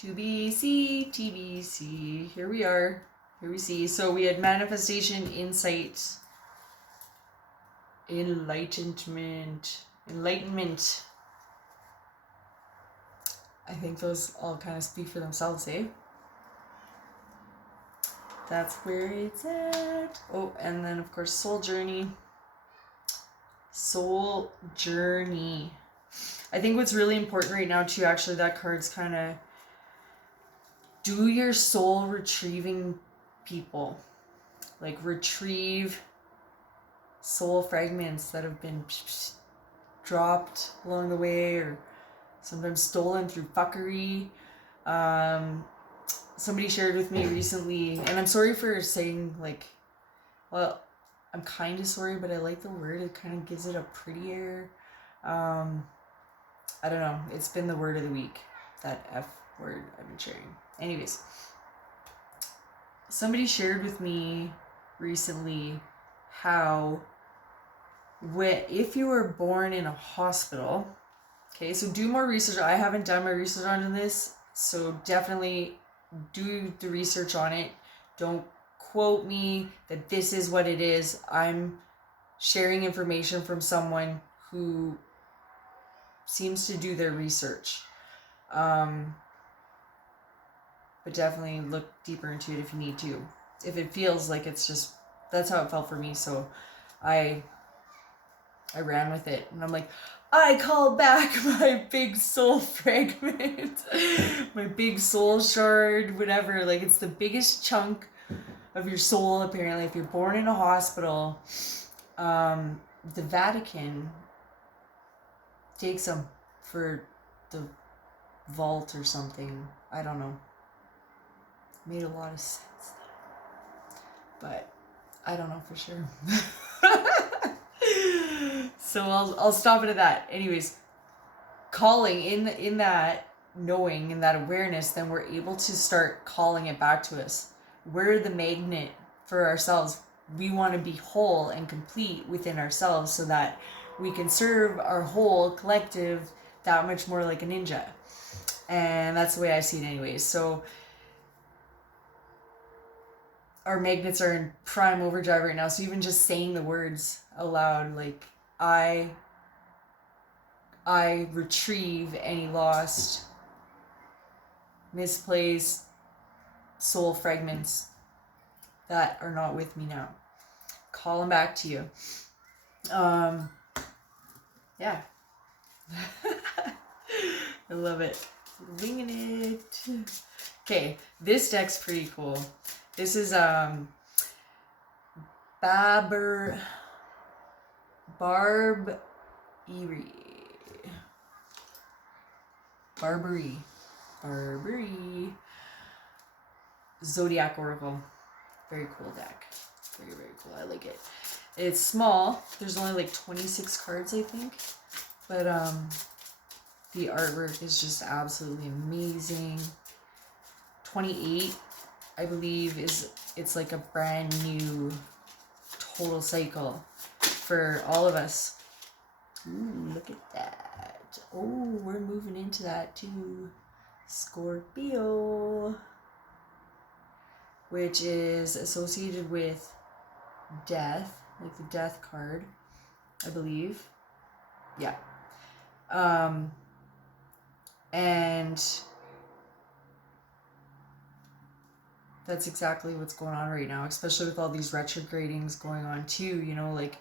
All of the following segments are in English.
TBC, TBC. Here we are. Here we see. So we had manifestation, insight, enlightenment. I think those all kind of speak for themselves, eh? That's where it's at. Oh, and then of course soul journey. Soul journey. I think what's really important right now too, actually, that card's kind of do your soul retrieving people. Like retrieve soul fragments that have been dropped along the way or sometimes stolen through fuckery. Somebody shared with me recently, and I'm sorry for saying like, well, I'm kind of sorry, but I like the word. It kind of gives it a prettier, I don't know. It's been the word of the week, that F word I've been sharing. Anyways, somebody shared with me recently how if you were born in a hospital, okay, so do more research. I haven't done my research on this, so definitely do the research on it. Don't quote me that this is what it is. I'm sharing information from someone who seems to do their research. But definitely look deeper into it if you need to. If it feels like it's just, that's how it felt for me. So I ran with it, and I'm like, I call back my big soul fragment, my big soul shard, whatever. Like, it's the biggest chunk of your soul, apparently. If you're born in a hospital, the Vatican takes them for the vault or something. I don't know. Made a lot of sense, but I don't know for sure. So I'll stop it at that. Anyways, calling in that knowing and that awareness, then we're able to start calling it back to us. We're the magnet for ourselves. We want to be whole and complete within ourselves so that we can serve our whole collective that much more like a ninja. And that's the way I see it anyways. So our magnets are in prime overdrive right now. So even just saying the words aloud, like I retrieve any lost, misplaced soul fragments that are not with me now. Call them back to you. Yeah. I love it. Winging it. Okay, this deck's pretty cool. This is Barbary Zodiac Oracle. Very cool deck. Very, very cool. I like it. It's small. There's only like 26 cards, I think. But the artwork is just absolutely amazing. 28, I believe, it's like a brand new total cycle for all of us. Ooh, look at that. Oh, we're moving into that too. Scorpio, which is associated with death, like the death card, I believe. Yeah. And that's exactly what's going on right now, especially with all these retrogradings going on too, you know, like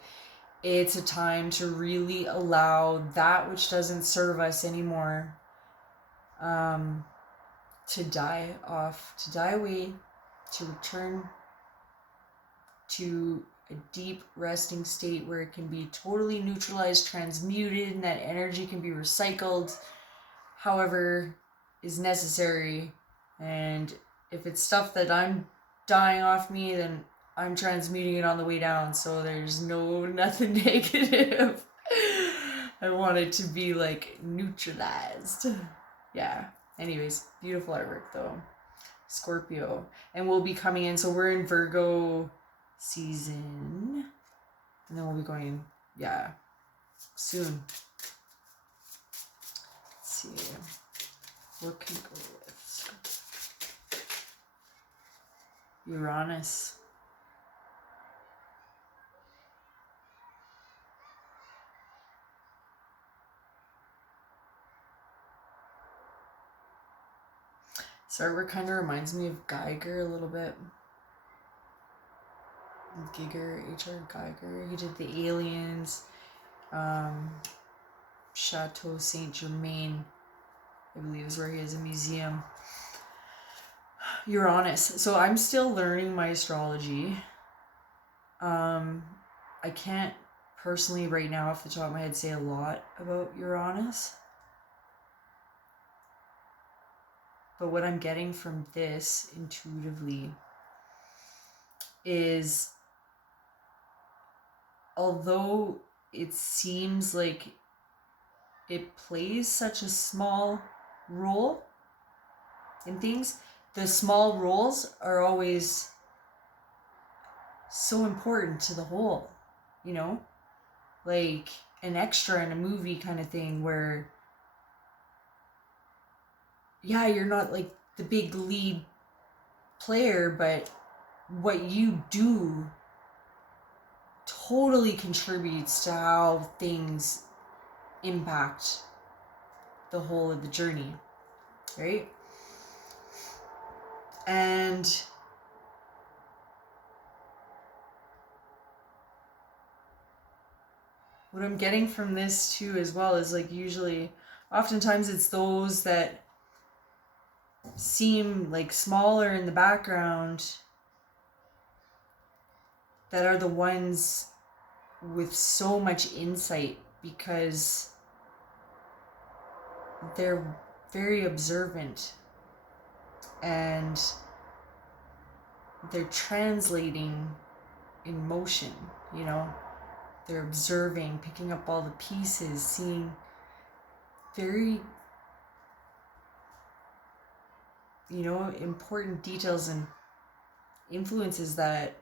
it's a time to really allow that which doesn't serve us anymore to die off, to die away, to return to a deep resting state where it can be totally neutralized, transmuted, and that energy can be recycled however is necessary. And if it's stuff that I'm dying off me, then I'm transmuting it on the way down, so there's nothing negative. I want it to be like neutralized. Yeah. Anyways, beautiful artwork though. Scorpio. And we'll be coming in, so we're in Virgo season. And then we'll be going, yeah, soon. Let's see. What can go with Uranus? This artwork kind of reminds me of Geiger a little bit. H.R. Geiger. He did the Aliens, Chateau Saint Germain, I believe is where he has a museum. Uranus. So I'm still learning my astrology. I can't personally right now off the top of my head say a lot about Uranus. But what I'm getting from this intuitively is, although it seems like it plays such a small role in things, the small roles are always so important to the whole, you know? Like an extra in a movie kind of thing where, yeah, you're not like the big lead player, but what you do totally contributes to how things impact the whole of the journey, right? And what I'm getting from this too as well is like usually, oftentimes it's those that seem like smaller in the background that are the ones with so much insight, because they're very observant and they're translating in motion, you know? They're observing, picking up all the pieces, seeing very, you know, important details and influences that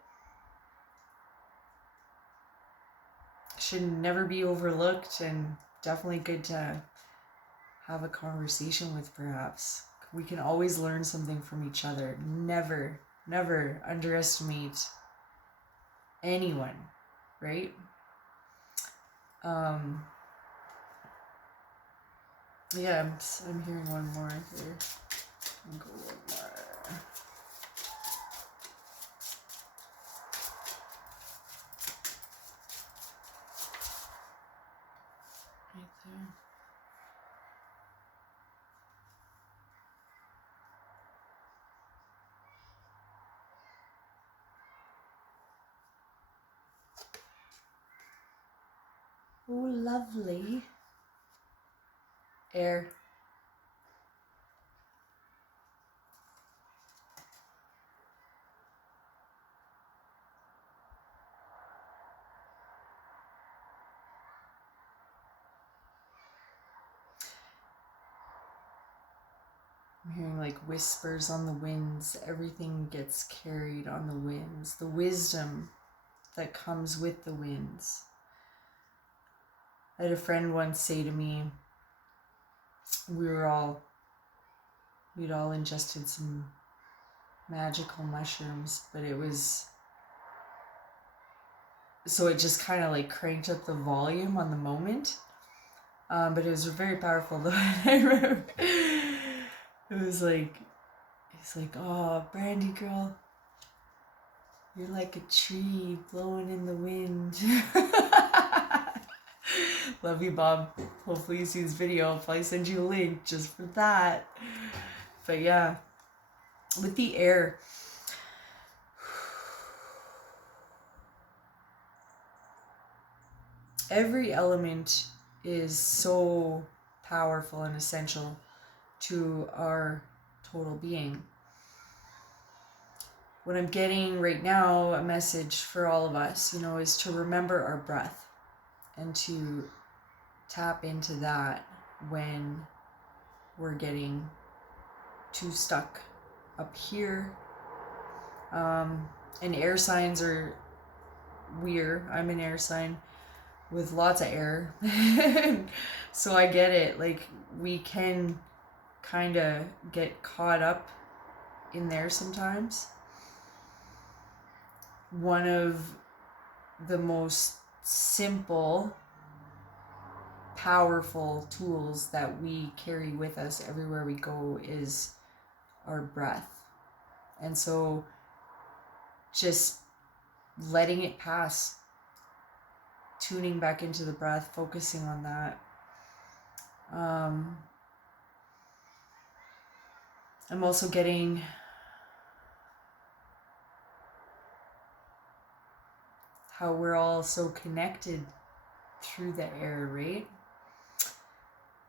should never be overlooked, and definitely good to have a conversation with, perhaps. We can always learn something from each other. Never, never underestimate anyone, right? Yeah, I'm hearing one more here. I'll go one more. Right there. Oh, lovely. Air. I'm hearing like whispers on the winds. Everything gets carried on the winds. The wisdom that comes with the winds. I had a friend once say to me, we'd all ingested some magical mushrooms, but it was, so it just kind of like cranked up the volume on the moment. But it was very powerful though. I remember it was like, it's like, oh, Brandy girl, you're like a tree blowing in the wind. Love you, Bob. Hopefully you see this video. I'll probably send you a link just for that. But yeah, with the air, every element is so powerful and essential to our total being. What I'm getting right now, a message for all of us, you know, is to remember our breath and to tap into that when we're getting too stuck up here. And air signs are weird. I'm an air sign with lots of air. So I get it. Like, we can kind of get caught up in there sometimes. One of the most simple, powerful tools that we carry with us everywhere we go is our breath. And so just letting it pass, tuning back into the breath, focusing on that. I'm also getting how we're all so connected through the air, right?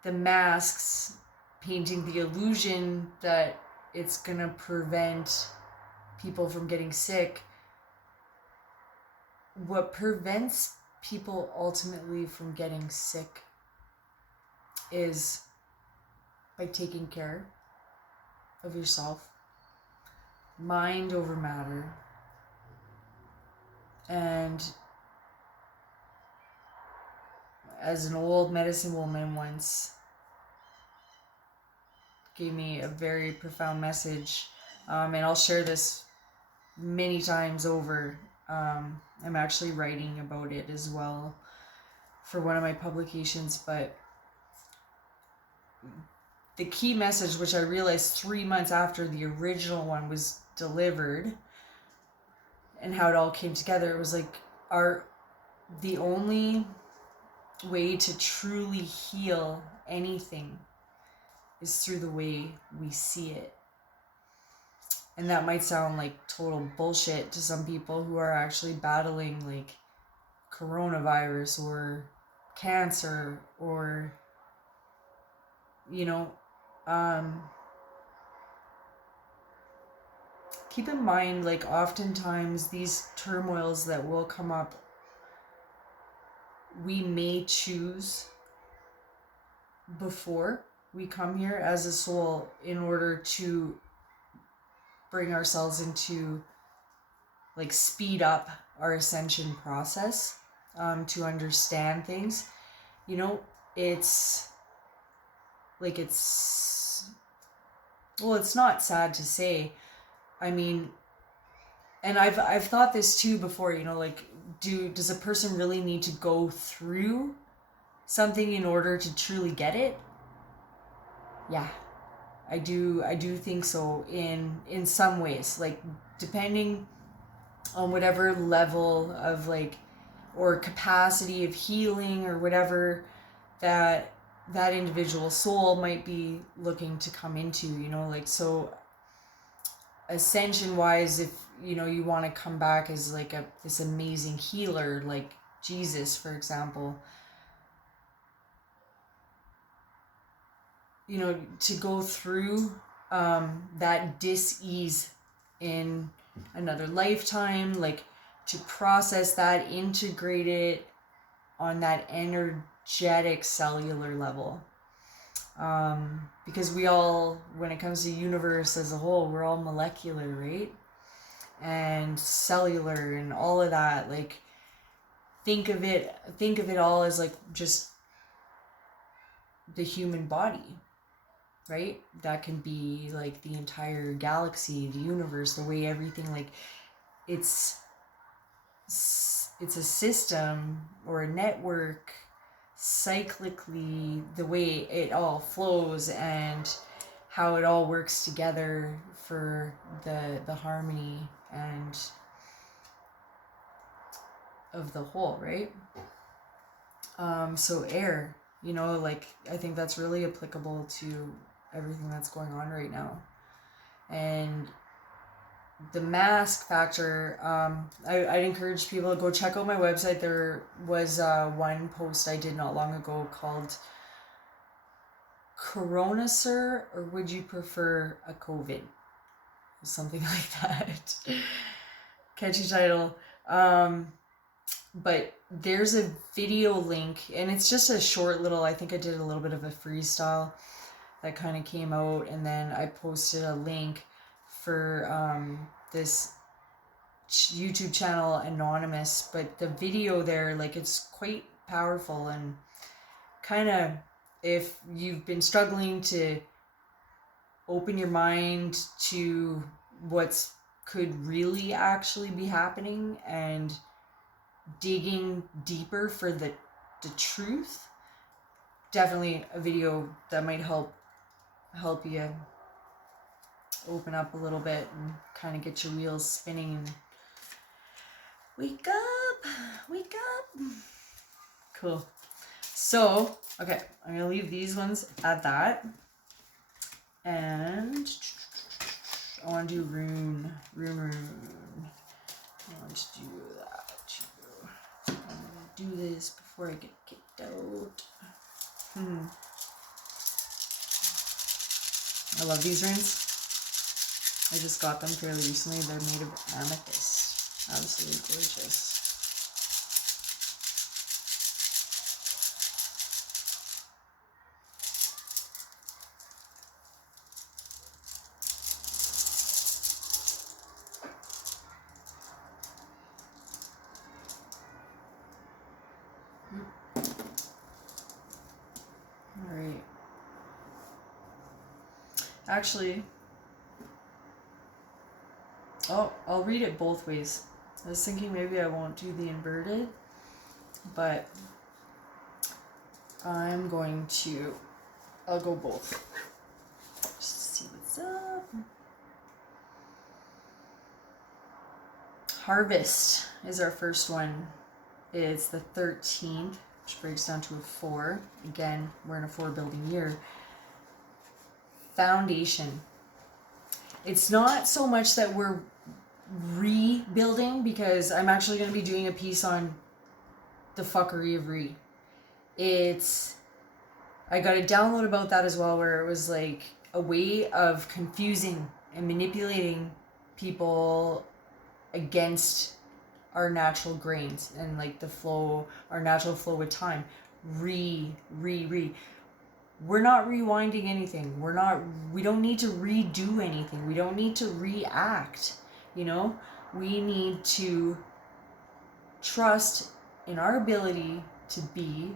The masks painting the illusion that it's gonna prevent people from getting sick. What prevents people ultimately from getting sick is by taking care of yourself, mind over matter. And as an old medicine woman once gave me a very profound message, and I'll share this many times over. I'm actually writing about it as well for one of my publications, but the key message, which I realized 3 months after the original one was delivered and how it all came together, it was like the only way to truly heal anything is through the way we see it. And that might sound like total bullshit to some people who are actually battling like coronavirus or cancer or, keep in mind, like, oftentimes these turmoils that will come up, we may choose before we come here as a soul in order to bring ourselves into, like, speed up our ascension process, to understand things. It's not sad to say. I mean, and I've thought this too before, does a person really need to go through something in order to truly get it? Yeah, I do think so in some ways, like, depending on whatever level of, like, or capacity of healing or whatever that individual soul might be looking to come into, so ascension wise, if you want to come back as like this amazing healer like Jesus, for example, to go through that dis-ease in another lifetime, like, to process that, integrate it on that energetic cellular level. Because we all, when it comes to universe as a whole, we're all molecular, right? And cellular and all of that. Like, think of it all as like just the human body, right? That can be like the entire galaxy, the universe, the way everything, like, it's a system or a network, cyclically, the way it all flows and how it all works together for the harmony and of the whole, right? So air, like, I think that's really applicable to everything that's going on right now. And the mask factor, I'd encourage people to go check out my website. There was one post I did not long ago called Corona, Sir, or would you prefer a COVID? Something like that. Catchy title. But there's a video link, and it's just a short little, I think I did a little bit of a freestyle that kind of came out, and then I posted a link for this YouTube channel, Anonymous, but the video there, like, it's quite powerful, and kind of, if you've been struggling to open your mind to what's could really actually be happening and digging deeper for the truth. Definitely a video that might help you open up a little bit and kind of get your wheels spinning and wake up. Cool. So, okay, I'm gonna leave these ones at that. And I want to do rune. I want to do that too. I'm gonna do this before I get kicked out. I love these runes. I just got them fairly recently. They're made of amethyst. Absolutely gorgeous. All right. Actually, I'll read it both ways. I was thinking maybe I won't do the inverted, but I'll go both. Just see what's up. Harvest is our first one. It's the 13th, which breaks down to a 4. Again, we're in a 4 building year. Foundation. It's not so much that we're rebuilding, because I'm actually going to be doing a piece on the fuckery of I got a download about that as well, where it was like a way of confusing and manipulating people against our natural grains and like our natural flow with time. We're not rewinding anything. We don't need to redo anything. We don't need to react. We need to trust in our ability to be.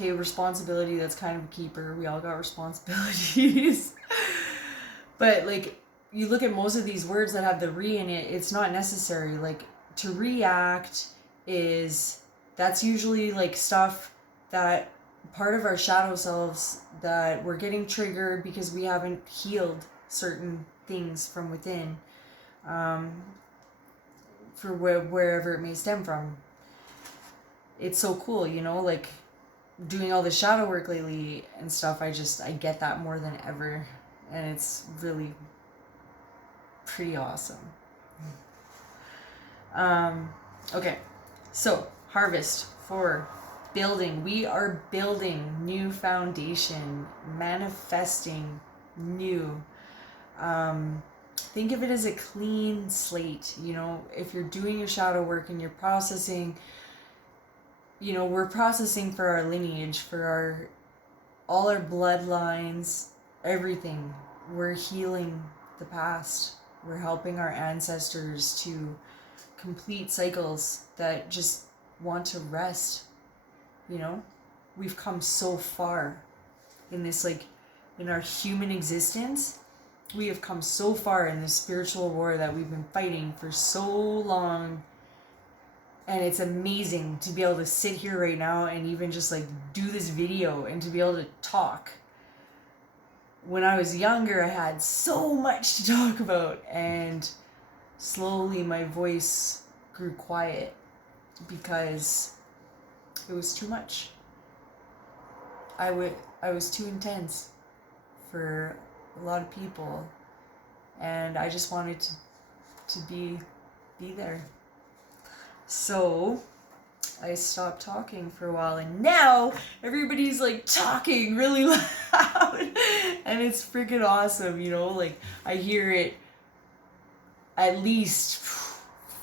Responsibility, that's kind of a keeper. We all got responsibilities. But like, you look at most of these words that have the re in it, it's not necessary. Like, to react that's usually like stuff that part of our shadow selves that we're getting triggered because we haven't healed certain things from within, for wherever it may stem from. It's so cool, like doing all the shadow work lately and stuff. I get that more than ever, and it's really pretty awesome. Okay, so harvest for building. We are building new foundation, manifesting new. Think of it as a clean slate. If you're doing your shadow work and you're processing, we're processing for our lineage, for all our bloodlines, everything. We're healing the past. We're helping our ancestors to complete cycles that just want to rest. We've come so far in this, in our human existence. We have come so far in this spiritual war that we've been fighting for so long. And it's amazing to be able to sit here right now and even just do this video and to be able to talk. When I was younger, I had so much to talk about, and slowly my voice grew quiet because it was too much. I was too intense for a lot of people, and I just wanted to be there. So I stopped talking for a while, and now everybody's talking really loud, and it's freaking awesome. I hear it at least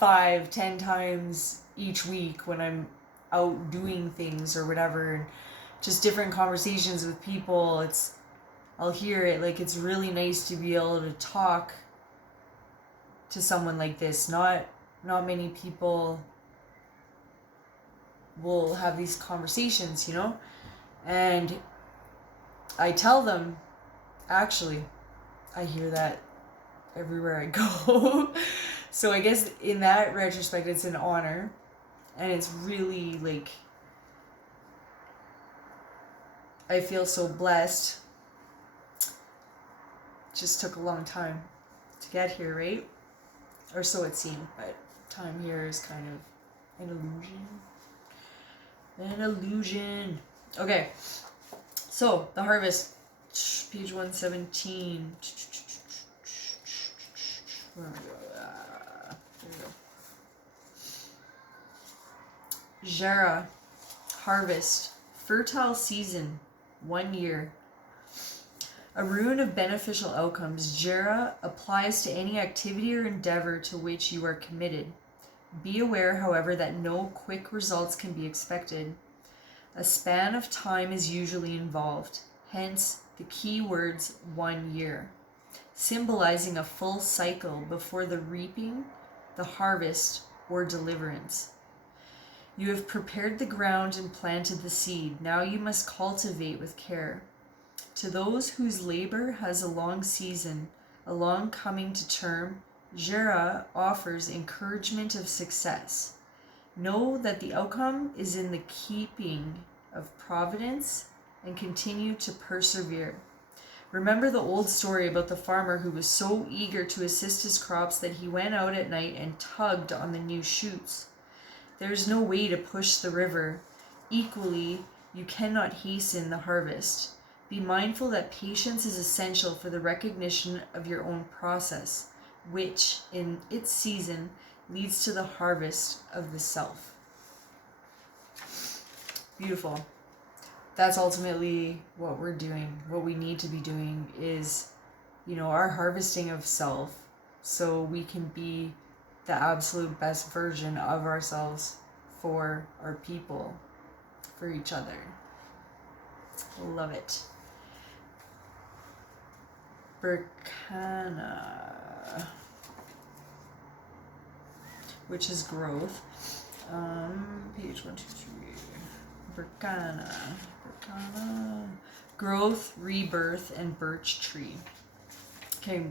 5-10 times each week when I'm out doing things or whatever, and just different conversations with people. I'll hear it. It's really nice to be able to talk to someone like this. Not many people will have these conversations, And I tell them, actually, I hear that everywhere I go. So I guess in that retrospect, it's an honor. And it's really like, I feel so blessed. Just took a long time to get here, right? Or so it seemed, but time here is kind of an illusion. An illusion. Okay, so the harvest, page 117. Where are we going? There we go. Jarrah, harvest, fertile season, 1 year. A rune of beneficial outcomes. Jarrah applies to any activity or endeavor to which you are committed. Be aware, however, that no quick results can be expected. A span of time is usually involved, hence the key words 1 year, symbolizing a full cycle before the reaping, the harvest, or deliverance. You have prepared the ground and planted the seed. Now you must cultivate with care. To those whose labor has a long season, a long coming to term, Jarrah offers encouragement of success. Know that the outcome is in the keeping of providence and continue to persevere. Remember the old story about the farmer who was so eager to assist his crops that he went out at night and tugged on the new shoots. There is no way to push the river. Equally, you cannot hasten the harvest. Be mindful that patience is essential for the recognition of your own process, which, in its season, leads to the harvest of the self. Beautiful. That's ultimately what we're doing. What we need to be doing is, our harvesting of self so we can be the absolute best version of ourselves for our people, for each other. Love it. Berkana, which is growth. Page 1, 2, 3. Berkana. Growth, rebirth, and birch tree. Okay.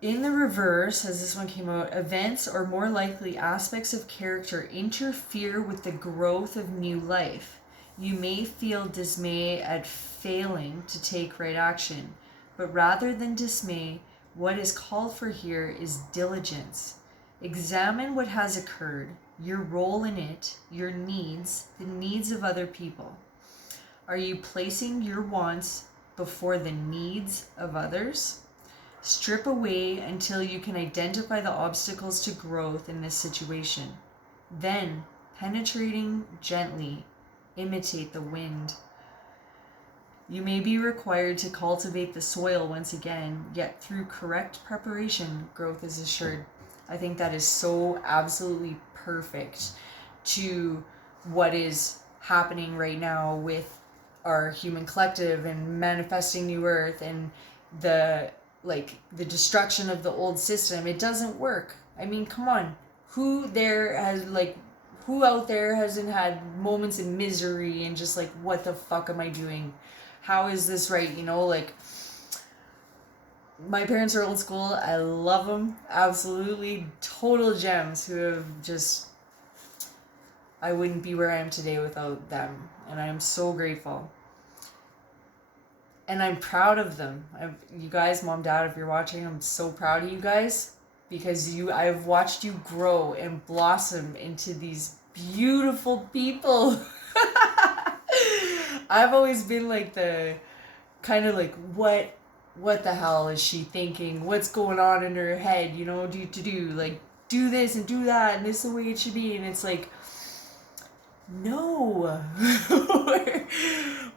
In the reverse, as this one came out, events or more likely aspects of character interfere with the growth of new life. You may feel dismay at failing to take right action, but rather than dismay, what is called for here is diligence. Examine what has occurred, your role in it, your needs, the needs of other people. Are you placing your wants before the needs of others? Strip away until you can identify the obstacles to growth in this situation. Then, penetrating gently, imitate the wind. You may be required to cultivate the soil once again, yet through correct preparation, growth is assured. I think that is so absolutely perfect to what is happening right now with our human collective and manifesting new earth and the destruction of the old system. It doesn't work. I mean, come on. Who out there hasn't had moments of misery and just what the fuck am I doing? How is this right? My parents are old school. I love them. Absolutely total gems who have just, I wouldn't be where I am today without them. And I am so grateful. And I'm proud of them. You guys, mom, dad, if you're watching, I'm so proud of you guys because I've watched you grow and blossom into these beautiful people. I've always been the kind of what the hell is she thinking? What's going on in her head? Do this and do that and this is the way it should be. And it's no.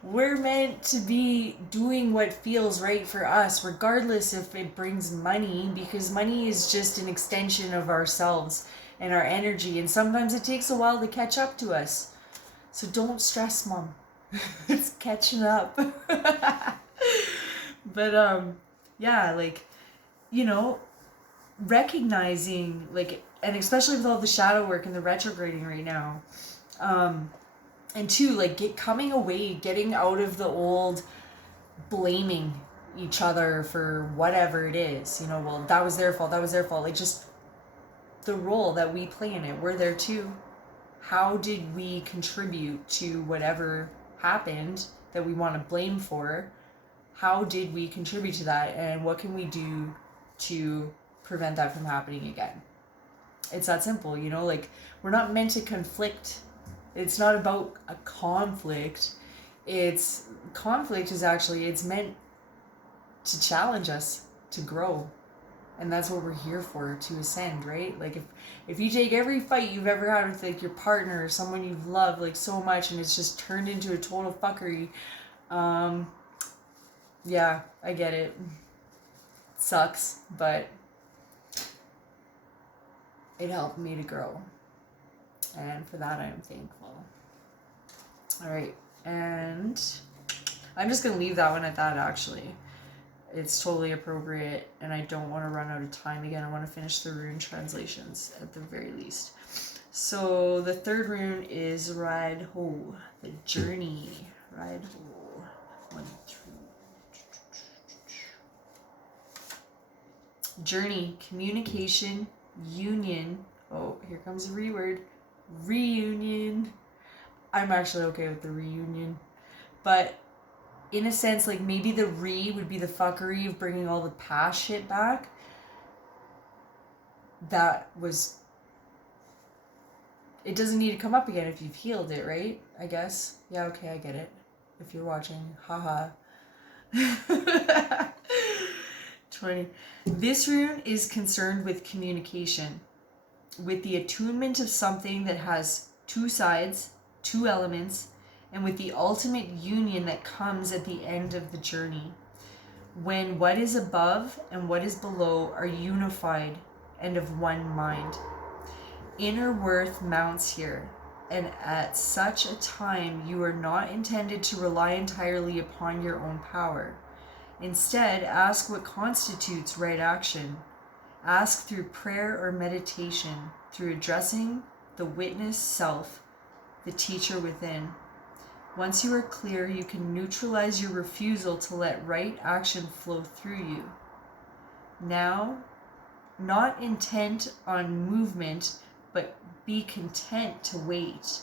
We're meant to be doing what feels right for us, regardless if it brings money, because money is just an extension of ourselves and our energy. And sometimes it takes a while to catch up to us. So don't stress, mom. It's catching up. But, recognizing, and especially with all the shadow work and the retrograding right now, And two, like getting out of the old blaming each other for whatever it is, you know, well, that was their fault, like just the role that we play in it. We're there too. How did we contribute to whatever happened that we want to blame for? How did we contribute to that, and what can we do to prevent that from happening again? It's that simple, you know, like we're not meant to conflict. It's not about a conflict. Conflict is actually, it's meant to challenge us to grow. And that's what we're here for, to ascend, right? Like if you take every fight you've ever had with like your partner or someone you've loved like so much and it's just turned into a total fuckery, yeah, I get it. It sucks, but it helped me to grow. And for that I am thankful. All right, and I'm just going to leave that one at that, actually. It's totally appropriate, and I don't want to run out of time again. I want to finish the rune translations at the very least. So the third rune is Ride Ho, the journey. Ride Ho. 1, 2. Journey, communication, union. Oh, here comes the reword. Reunion. I'm actually okay with the reunion. But in a sense, like maybe the would be the fuckery of bringing all the past shit back. It doesn't need to come up again if you've healed it, right? I guess. Yeah, okay, I get it. If you're watching, haha. 20. This rune is concerned with communication, with the attunement of something that has two sides, two elements, and with the ultimate union that comes at the end of the journey, when what is above and what is below are unified and of one mind. Inner worth mounts here, and at such a time you are not intended to rely entirely upon your own power. Instead, ask what constitutes right action. Ask through prayer or meditation, through addressing the witness self, the teacher within. Once you are clear, you can neutralize your refusal to let right action flow through you. Now, not intent on movement, but be content to wait.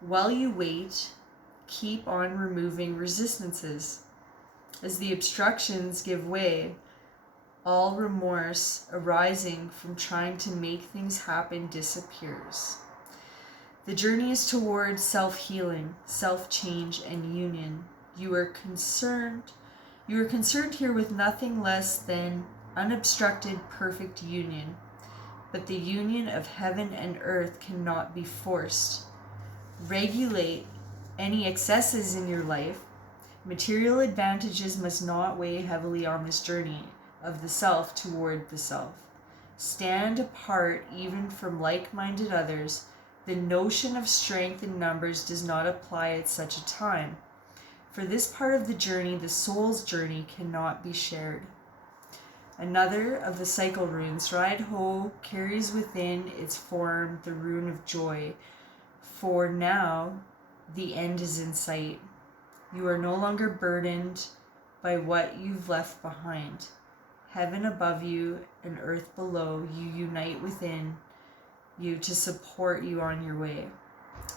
While you wait, keep on removing resistances. As the obstructions give way, all remorse arising from trying to make things happen disappears. The journey is toward self-healing, self-change, and union. You are concerned here with nothing less than unobstructed perfect union. But the union of heaven and earth cannot be forced. Regulate any excesses in your life. Material advantages must not weigh heavily on this journey of the self toward the self. Stand apart even from like-minded others. The notion of strength in numbers does not apply at such a time. For this part of the journey, the soul's journey, cannot be shared. Another of the cycle runes, Ride Ho, carries within its form the rune of joy. For now, the end is in sight. You are no longer burdened by what you've left behind. Heaven above you and earth below, you unite within you to support you on your way.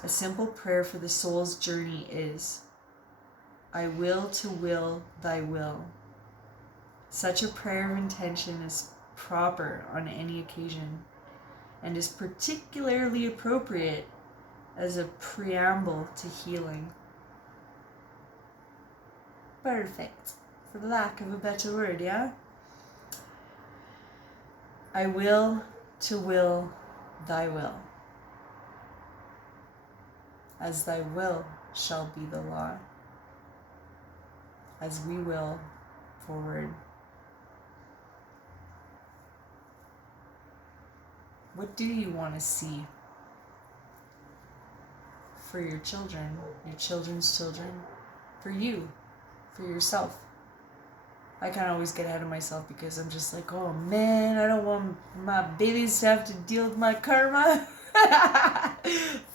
A simple prayer for the soul's journey is, I will to will thy will. Such a prayer of intention is proper on any occasion and is particularly appropriate as a preamble to healing. Perfect, for lack of a better word, yeah? I will to will thy will. As thy will shall be the law. As we will forward. What do you want to see for your children, your children's children, for you, for yourself? I kind of always get ahead of myself because I'm just like, oh man, I don't want my babies to have to deal with my karma.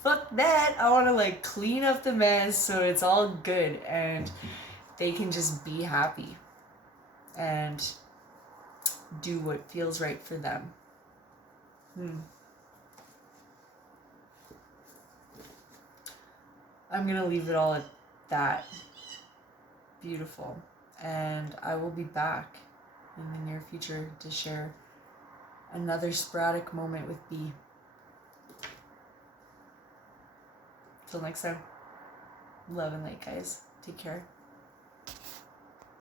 Fuck that. I want to like clean up the mess so it's all good and they can just be happy and do what feels right for them. I'm going to leave it all at that. Beautiful. And I will be back in the near future to share another sporadic moment with B. Till next time. Love and light, guys. Take care.